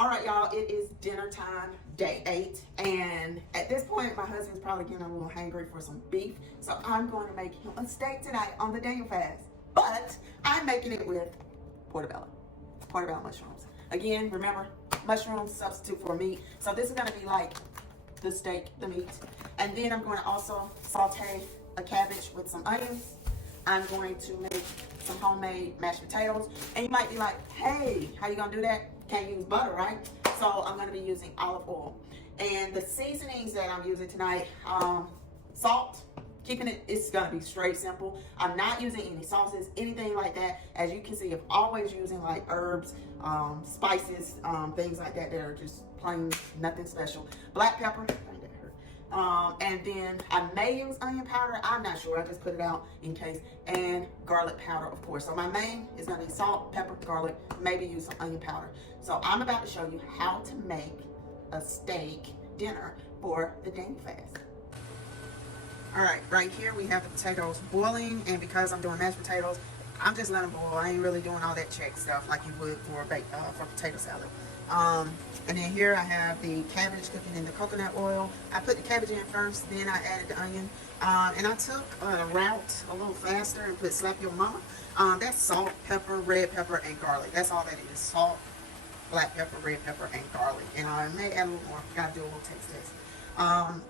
All right, y'all, it is dinner time, day 8. And at this point, my husband's probably getting a little hangry for some beef. So I'm going to make him a steak tonight on the Daniel fast. But I'm making it with portobello mushrooms. Again, remember, mushrooms substitute for meat. So this is going to be like the steak, the meat. And then I'm going to also saute a cabbage with some onions. I'm going to make some homemade mashed potatoes. And you might be like, hey, how you gonna do that? Can't use butter, right? So I'm gonna be using olive oil. And the seasonings that I'm using tonight, salt, it's gonna be straight simple. I'm not using any sauces, anything like that. As you can see, I'm always using like herbs, spices, things like that are just plain, nothing special. Black pepper, and then I may use onion powder. I'm not sure. I just put it out in case. And garlic powder, of course. So my main is going to be salt, pepper, garlic, maybe use some onion powder. So I'm about to show you how to make a steak dinner for the Daniel fast. All right, right here we have the potatoes boiling. And because I'm doing mashed potatoes, I'm just letting them boil. I ain't really doing all that check stuff like you would for potato salad. And then here I have the cabbage cooking in the coconut oil. I put the cabbage in first, then I added the onion. And I took a route a little faster and put slap your mama. That's salt, pepper, red pepper, and garlic. That's all that is. Salt, black pepper, red pepper, and garlic. And I may add a little more. Gotta do a little taste test.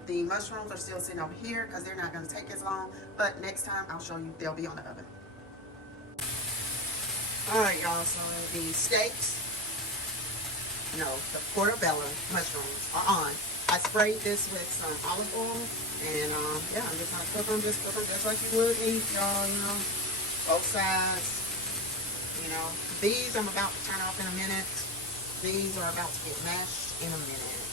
The mushrooms are still sitting over here because they're not going to take as long. But next time I'll show you, they'll be on the oven. Alright, y'all, so the steaks, the portobello mushrooms are on. I sprayed this with some olive oil, and yeah, I'm just gonna cook them just like you would meat, y'all, both sides. These I'm about to turn off in a minute. These are about to get mashed in a minute.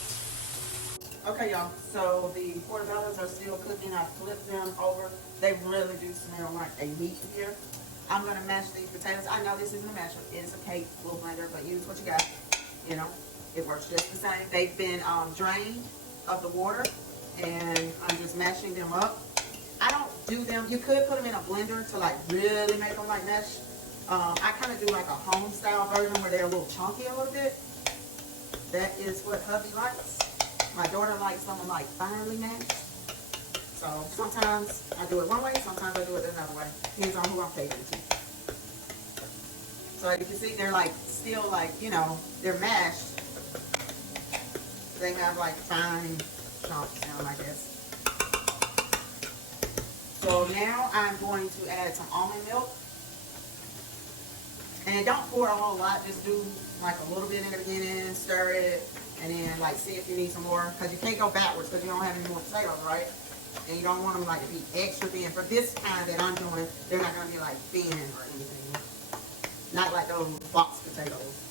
Okay, y'all, so the portobellos are still cooking. I flipped them over. They really do smell like a meat here. I'm going to mash these potatoes. I know this isn't a masher. It is a cake little blender, but use what you got. It works just the same. They've been drained of the water, and I'm just mashing them up. I don't do them. You could put them in a blender to like really make them like mesh. I kind of do like a home style version where they're a little chunky a little bit. That is what hubby likes. My daughter likes them like finely mashed. So sometimes I do it one way, sometimes I do it another way. Depends on who I'm catering to. So you can see they're like still like, they're mashed. They have like fine chunks now, I guess. So now I'm going to add some almond milk. And don't pour a whole lot, just do like a little bit in the beginning, stir it, and then like see if you need some more. Because you can't go backwards because you don't have any more potatoes, right? And you don't want them like to be extra thin. For this kind that I'm doing, they're not going to be like thin or anything. Not like those box potatoes.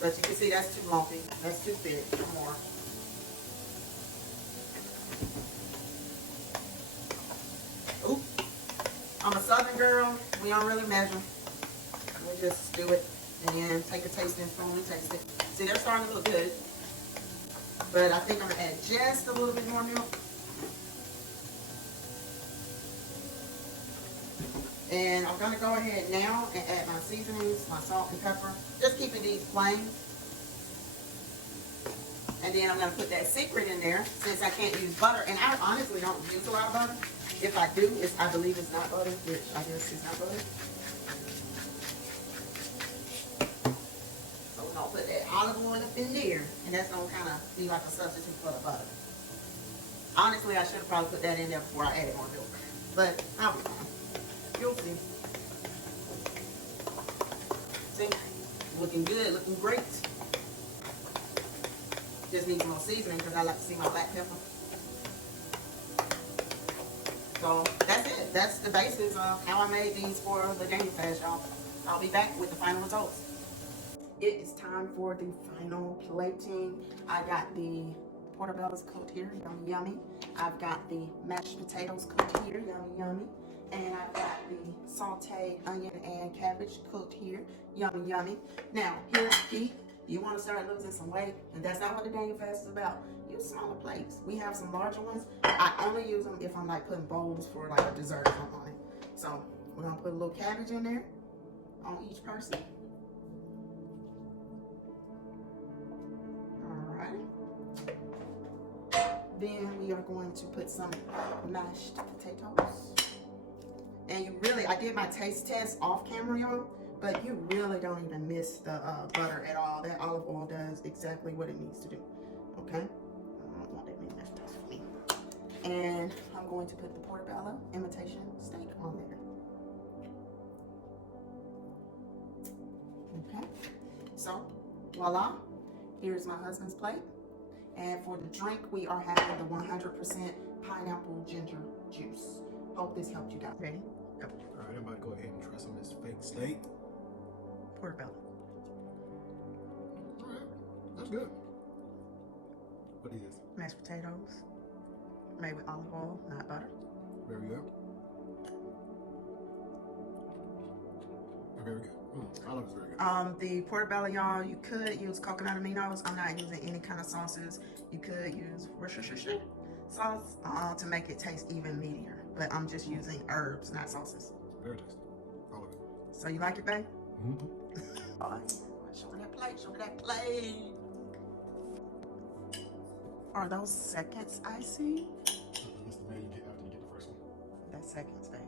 But you can see that's too lumpy. That's too thick. More. Oop. I'm a southern girl. We don't really measure. We just do it and then take a tasting spoon and taste it. See, they're starting to look good. But I think I'm going to add just a little bit more milk. And I'm going to go ahead now and add my seasonings, my salt and pepper. Just keeping these plain. And then I'm going to put that secret in there since I can't use butter. And I honestly don't use a lot of butter. If I do, I believe it's not butter, which I guess is not butter. So we're going to put that olive oil up in there. And that's going to kind of be like a substitute for the butter. Honestly, I should have probably put that in there before I added more milk. But I'll be fine. You'll see. See? Looking good, looking great. Just need some more seasoning because I like to see my black pepper. So that's it. That's the basis of how I made these for the Daniel fast, y'all. I'll be back with the final results. It is time for the final plating. I got the portobellos cooked here, yummy, yummy. I've got the mashed potatoes cooked here, yummy, yummy. And I've got the sauteed onion and cabbage cooked here. Yummy, yummy. Now, here's the key. You want to start losing some weight, and that's not what the Daniel fast is about. Use smaller plates. We have some larger ones. I only use them if I'm like putting bowls for like a dessert or something on it. So we're going to put a little cabbage in there on each person. Then we are going to put some mashed potatoes. And you really, I did my taste test off camera, y'all, but you really don't even miss the butter at all. That olive oil does exactly what it needs to do, okay? I don't want that many mashed potatoes for me. And I'm going to put the portobello imitation steak on there. Okay, so voila, here's my husband's plate. And for the drink, we are having the 100% pineapple ginger juice. Hope this helped you guys. Ready? Go. All right, I'm about to go ahead and try some of this fake steak. Portobello. All right, that's good. What is this? Mashed potatoes, made with olive oil, not butter. Very good. Very good. Olive is very good. The portobello, y'all, you could use coconut aminos. I'm not using any kind of sauces. You could use Worcestershire sauce to make it taste even meatier. But I'm just using herbs, not sauces. Very tasty. All of it. So you like it, babe? Mm-hmm. All right. Show me that plate. Show me that plate. Are those seconds I see? That's the man you get after you get the first one. That's seconds, babe.